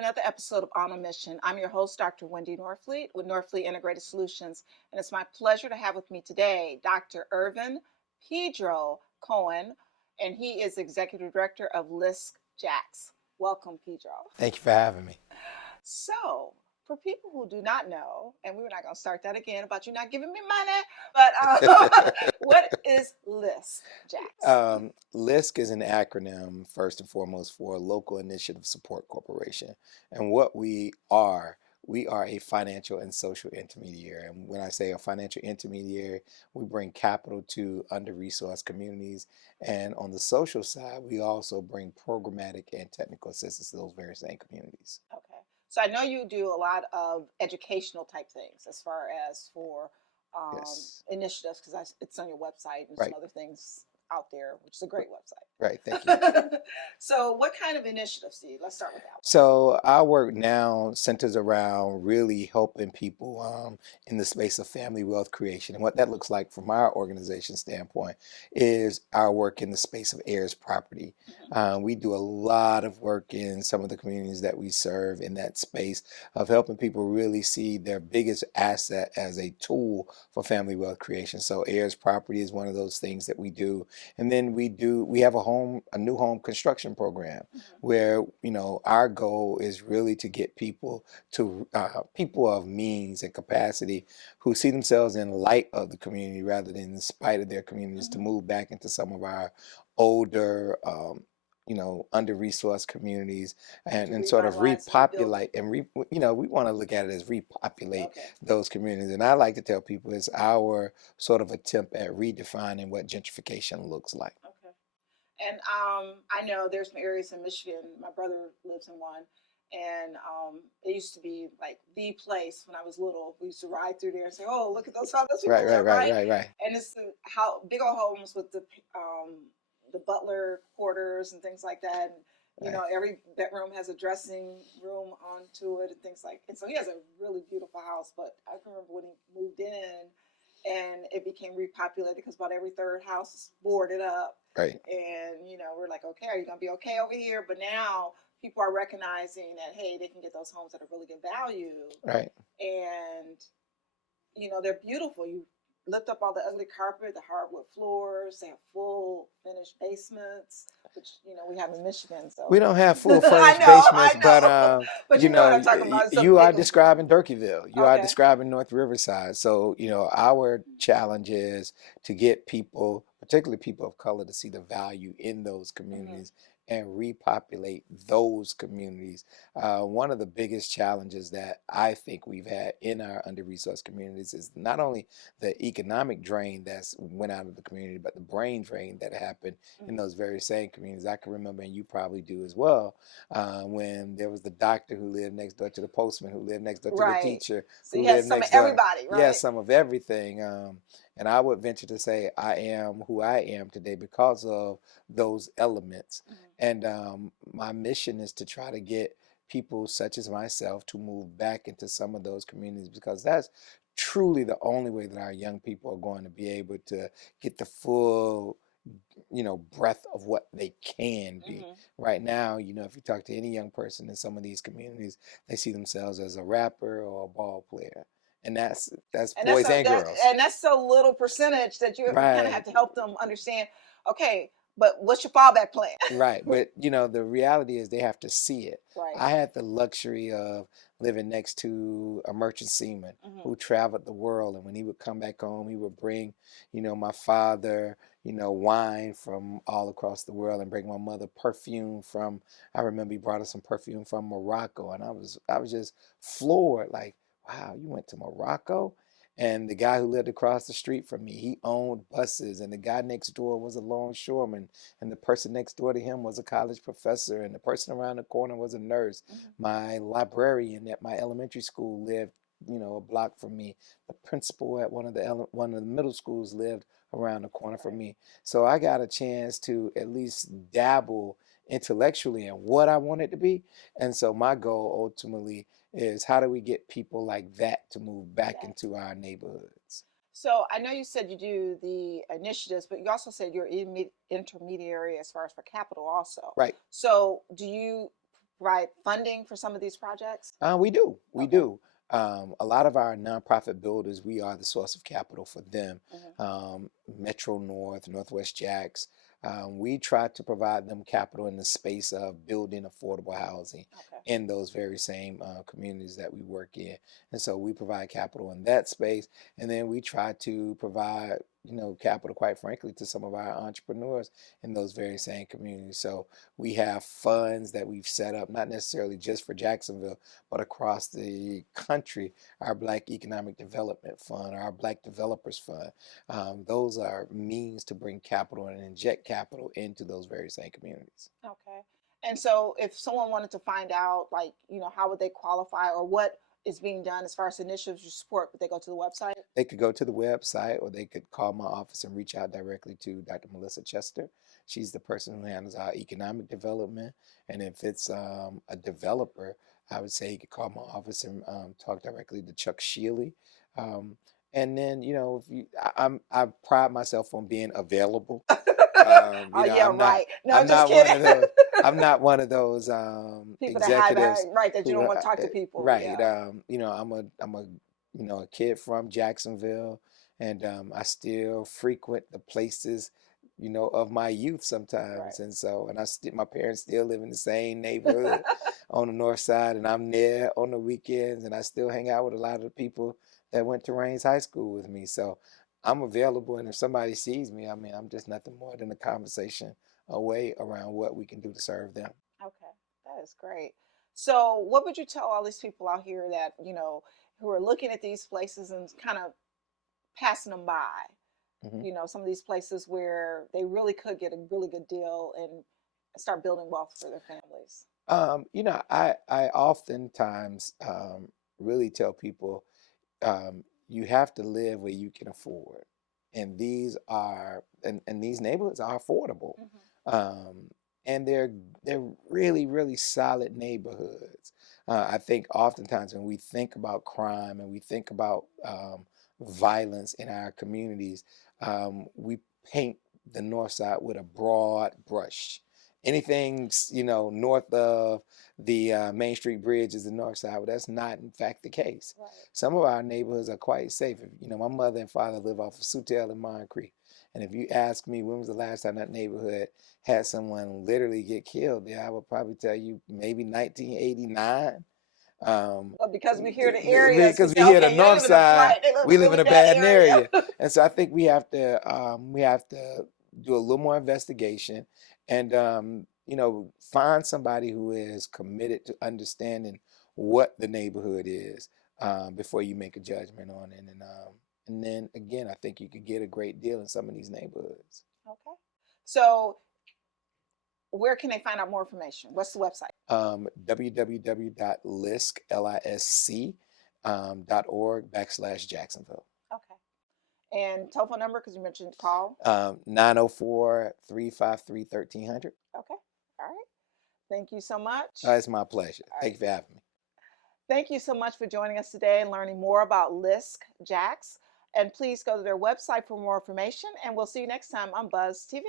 another episode of On a Mission. I'm your host, Dr. Wendy Norfleet with Norfleet Integrated Solutions, and it's my pleasure to have with me today Dr. Irvin PeDro Cohen, and he is Executive Director of LISC Jax. Welcome, Pedro. Thank you for having me. So, for people who do not know, and we're not going to start that again about you not giving me money, but what is LISC Jax? LISC is an acronym, first and foremost, for Local Initiative Support Corporation. And what we are a financial and social intermediary. And when I say a financial intermediary, we bring capital to under-resourced communities. And on the social side, we also bring programmatic and technical assistance to those very same communities. Okay. So I know you do a lot of educational type things as far as for Yes. initiatives, because it's on your website and Right. some other things out there, which is a great website. Right, thank you. So what kind of initiatives do you? Let's start with that one. So our work now centers around really helping people in the space of family wealth creation. And what that looks like from our organization standpoint is our work in the space of heirs property. We do a lot of work in some of the communities that we serve in that space of helping people really see their biggest asset as a tool for family wealth creation. So heirs property is one of those things that we do. And then we have a new home construction program where, our goal is really to get people of means and capacity who see themselves in light of the community rather than in spite of their communities to move back into some of our older, under-resourced communities and sort of repopulate and we want to look at it as repopulate those communities. And I like to tell people it's our sort of attempt at redefining what gentrification looks like. Okay. And I know there's some areas in Michigan. My brother lives in one, and it used to be like the place when I was little. We used to ride through there and say, "Oh, look at those homes!" Right. And it's how big old homes with the butler quarters and things like that. And, every bedroom has a dressing room onto it and things like. And so he has a really beautiful house. But I can remember when he moved in, and it became repopulated because about every third house is boarded up. Right. And we're like, okay, are you gonna be okay over here? But now people are recognizing that, hey, they can get those homes at a really good value. Right. And they're beautiful. You lift up all the ugly carpet, the hardwood floors. They have full finished basements, which we have in Michigan. So we don't have full furnished basements, but you know what I'm talking about. You are describing Durkeeville. You are describing North Riverside. So our challenge is to get people, particularly people of color, to see the value in those communities and repopulate those communities. One of the biggest challenges that I think we've had in our under-resourced communities is not only the economic drain that's went out of the community, but the brain drain that happened in those very same communities. I can remember, and you probably do as well, when there was the doctor who lived next door to the postman, who lived next door to the teacher, so who lived next door. Everybody, right? Yeah, some of everything. And I would venture to say I am who I am today because of those elements. And my mission is to try to get people such as myself to move back into some of those communities, because that's truly the only way that our young people are going to be able to get the full breadth of what they can be. Right now, if you talk to any young person in some of these communities, they see themselves as a rapper or a ball player. And that's boys and girls. And that's so little percentage that you kind of have to help them understand, okay, but what's your fallback plan? Right. But, the reality is they have to see it. Right. I had the luxury of living next to a merchant seaman who traveled the world. And when he would come back home, he would bring, my father, wine from all across the world, and bring my mother perfume from, I remember he brought us some perfume from Morocco. And I was just floored, like, wow, you went to Morocco? And the guy who lived across the street from me, he owned buses, and the guy next door was a longshoreman, and the person next door to him was a college professor, and the person around the corner was a nurse. My librarian at my elementary school lived, a block from me. The principal at one of the middle schools lived around the corner from me. So I got a chance to at least dabble intellectually in what I wanted to be. And so my goal ultimately is, how do we get people like that to move back into our neighborhoods? So I know you said you do the initiatives, but you also said you're intermediary as far as for capital also. Right. So do you right, funding for some of these projects? We do. We Okay. do. A lot of our nonprofit builders, we are the source of capital for them. Hmm. Metro North, Northwest Jacks. We try to provide them capital in the space of building affordable housing Okay. in those very same communities that we work in. And so we provide capital in that space. And then we try to provide, capital, quite frankly, to some of our entrepreneurs in those very same communities. So we have funds that we've set up, not necessarily just for Jacksonville, but across the country. Our Black Economic Development Fund, our Black Developers Fund. Those are means to bring capital and inject capital into those very same communities. Okay. And so if someone wanted to find out, like, how would they qualify or what is being done as far as initiatives you support, would they go to the website? They could go to the website or they could call my office and reach out directly to Dr. Melissa Chester. She's the person who handles our economic development. And if it's a developer, I would say you could call my office and talk directly to Chuck Shealy. Um, and then, if I pride myself on being available. Oh, yeah, I'm not, right. No, I'm just not one of kidding. those. I'm not one of those People that hide executives behind, right, that you who, don't want to talk to people. right. Yeah. I'm a kid from Jacksonville, and I still frequent the places, of my youth Right. sometimes, and my parents still live in the same neighborhood on the north side, and I'm there on the weekends, and I still hang out with a lot of the people that went to Rains High School with me. So I'm available, and if somebody sees me, I mean, I'm just nothing more than a conversation away around what we can do to serve them. Okay. That is great. So what would you tell all these people out here that, who are looking at these places and kind of passing them by? Mhm. Some of these places where they really could get a really good deal and start building wealth for their families. I oftentimes really tell people you have to live where you can afford, and these neighborhoods are affordable, Hmm. um, and they're really really solid neighborhoods. I think oftentimes when we think about crime and we think about violence in our communities, we paint the north side with a broad brush. Anything north of the Main Street Bridge is the north side, but that's not in fact the case. Right. Some of our neighborhoods are quite safe. My mother and father live off of Sutel and Mon Creek, and if you ask me when was the last time that neighborhood had someone literally get killed, yeah, I would probably tell you maybe 1989. But because we hear the areas, we Because say, we hear the okay, they north live in a side, right, they live in we a live in really a bad bad area. area, and so I think we have to do a little more investigation, and find somebody who is committed to understanding what the neighborhood is, before you make a judgment on it, and then again, I think you could get a great deal in some of these neighborhoods. Okay. So where can they find out more information? What's the website? www.lisc.org/Jacksonville. Okay. And telephone number, because you mentioned call. 904-353-1300. Okay. All right. Thank you so much. It's my pleasure. All right. Thank you for having me. Thank you so much for joining us today and learning more about LISC Jacks. And please go to their website for more information. And we'll see you next time on Buzz TV.